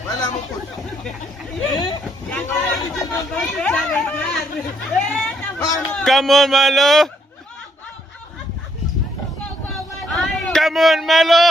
Wala mo po. Come on, Malo! Come on, Malo!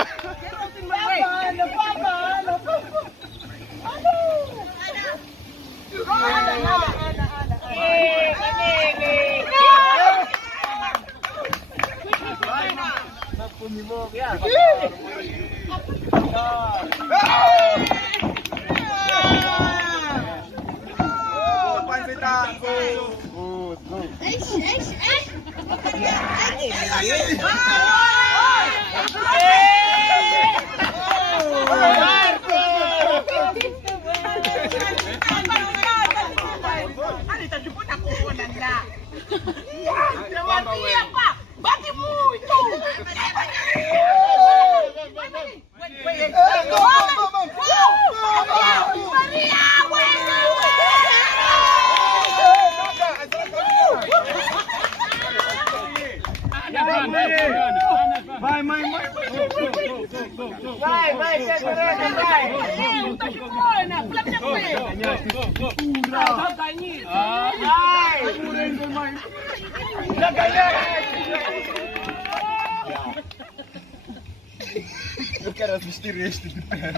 Cara mysterious to the pair.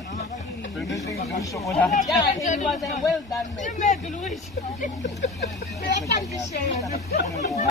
Permitting ang chocolate. Yeah, it was well done. You made Luis. I can't share.